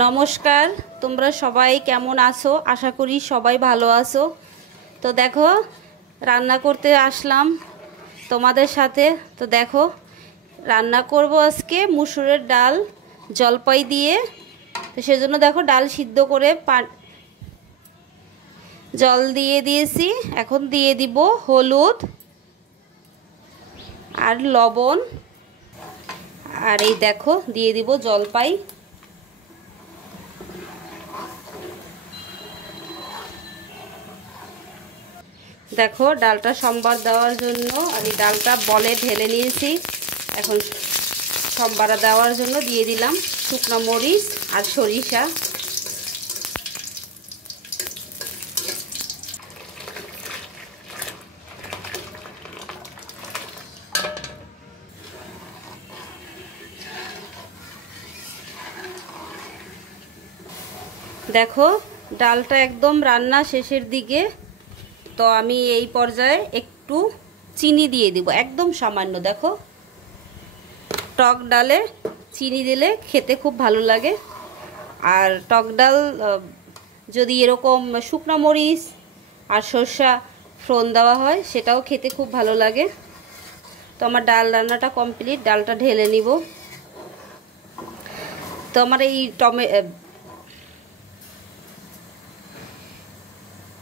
নমস্কার, তোমরা সবাই কেমন আছো? আশা করি সবাই ভালো আছো। তো দেখো, রান্না করতে আসলাম তোমাদের সাথে। তো দেখো, রান্না করব আজকে মুসুরের ডাল জলপাই দিয়ে। তো সেজন্য দেখো, ডাল সিদ্ধ করে জল দিয়ে দিয়েছি। এখন দিয়ে দিব হলুদ আর লবণ, আর এই দেখো দিয়ে দিব জলপাই। দেখো, ডালটা সম্বার দেওয়ার জন্য আমি ডালটা বলে ঢেলে নিয়েছি। এখন সম্বারা দেওয়ার জন্য দিয়ে দিলাম শুকনো মরিচ আর সরিষা। দেখো, ডালটা একদম রান্না শেষের দিকে। তো আমি এই পর্যায়ে একটু চিনি দিয়ে দিব, একদম সামান্য। দেখো, টক ডালে চিনি দিলে খেতে খুব ভালো লাগে। আর টক ডাল যদি এরকম শুকনো মরিচ আর সরষা ফোড়ন দেওয়া হয়, সেটাও খেতে খুব ভালো লাগে। তো আমার ডাল রান্নাটা কমপ্লিট, ডালটা ঢেলে নিব। তো আমার এই